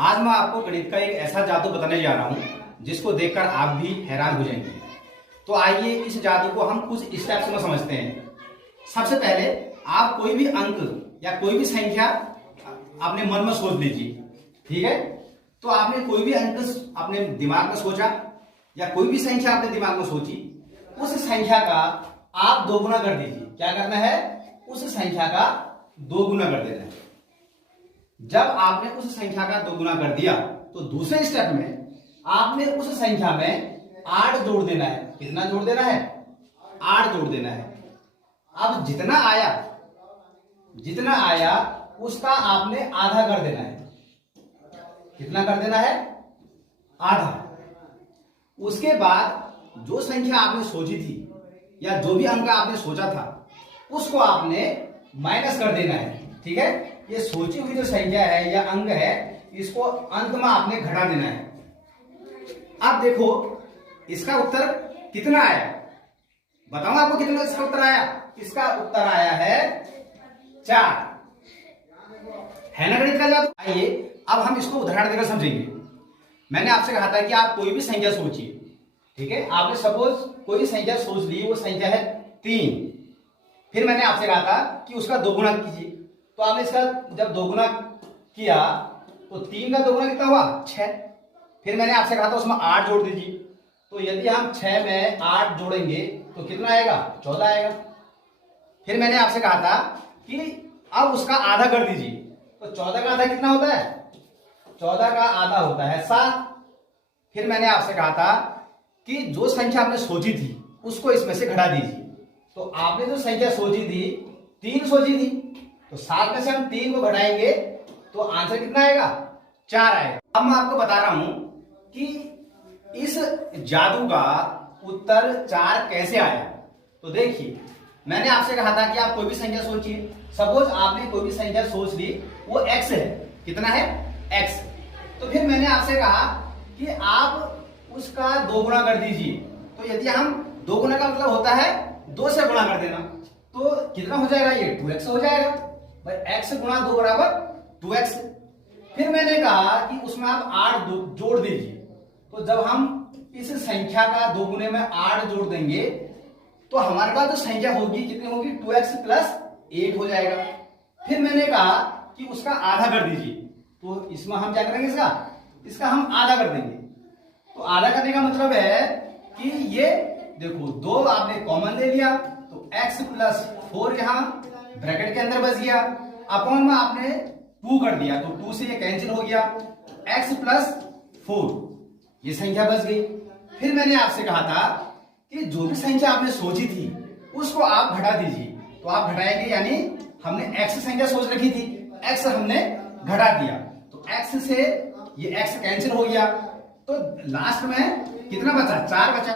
आज मैं आपको गणित का एक ऐसा जादू बताने जा रहा हूं जिसको देखकर आप भी हैरान हो जाएंगे। तो आइए इस जादू को हम कुछ स्टेप्स में समझते हैं। सबसे पहले आप कोई भी अंक या कोई भी संख्या अपने मन में सोच लीजिए, ठीक है। तो आपने कोई भी अंक अपने दिमाग में सोचा या कोई भी संख्या अपने दिमाग में सोची, उस संख्या का आप दोगुना कर दीजिए। क्या करना है? उस संख्या का दोगुना कर देना है। जब आपने उस संख्या का दोगुना कर दिया तो दूसरे स्टेप में आपने उस संख्या में 8 जोड़ देना है। कितना जोड़ देना है? 8 जोड़ देना है। अब जितना आया उसका आपने आधा कर देना है। कितना कर देना है? आधा। उसके बाद जो संख्या आपने सोची थी या जो भी अंक आपने सोचा था उसको आपने माइनस कर देना है, ठीक है। ये सोची हुई जो संख्या है या अंक है, इसको अंत में आपने घटा देना है। अब देखो इसका उत्तर कितना आया, बताओ आपको कितना इसका उत्तर आया। इसका उत्तर आया है 4, है ना गणित का जादू। आइए अब हम इसको उदाहरण देकर समझेंगे। मैंने आपसे कहा था कि आप कोई भी संख्या सोचिए, ठीक है। आपने सपोज कोई संख्या सोच ली, वो संख्या है 3। फिर मैंने आपसे कहा था कि उसका दोगुना कीजिए। तो आपने इसका जब दोगुना किया तो 3 का दोगुना कितना हुआ? 6। फिर मैंने आपसे कहा था उसमें 8 जोड़ दीजिए। तो यदि हम 6 में 8 जोड़ेंगे तो कितना आएगा? 14 आएगा। फिर मैंने आपसे कहा था कि अब उसका आधा कर दीजिए। तो 14 का आधा कितना होता है? 14 का आधा होता है 7। फिर मैंने आपसे कहा था कि जो संख्या आपने सोची थी उसको इसमें से घटा दीजिए। तो आपने जो संख्या सोची थी 3 सोची थी, तो 7 में से हम 3 को घटाएंगे तो आंसर कितना आएगा? 4 आएगा। अब मैं आपको बता रहा हूं कि इस जादू का उत्तर 4 कैसे आया। तो देखिए, मैंने आपसे कहा था कि आप कोई भी संख्या सोचिए। सपोज आपने कोई भी संख्या सोच ली, वो x है। कितना है? x। तो फिर मैंने आपसे कहा कि आप उसका दोगुना कर दीजिए। तो यदि हम दोगुना का मतलब होता है 2 से गुणा कर देना, तो कितना हो जाएगा? ये 2x हो जाएगा भाई। x गुणा 2 बराबर 2x। फिर मैंने कहा कि उसमें आप 8 जोड़ दीजिए। तो जब हम इस संख्या का दोगुने में 8 जोड़ देंगे तो हमारे पास जो संख्या होगी कितनी होगी? 2x प्लस 8 हो जाएगा। फिर मैंने कहा कि उसका आधा कर दीजिए। तो इसमें हम क्या करेंगे? इसका हम आधा कर देंगे। तो आधा करने का मतलब है कि ये देखो 2 आपने कॉमन ले लिया तो x प्लस 4 यहां ब्रैकेट के अंदर बच गया। अपॉन में आपने 2 कर दिया तो 2 से ये कैंसिल हो गया। x प्लस 4 ये संख्या बच गई। फिर मैंने आपसे कहा था कि जो भी संख्या आपने सोची थी उसको आप घटा दीजिए। तो आप घटाएंगे, यानी हमने x संख्या सोच रखी थी, x हमने घटा दिया तो x से ये x कैंसिल हो गया। तो लास्ट में कितना बचा? 4 बचा।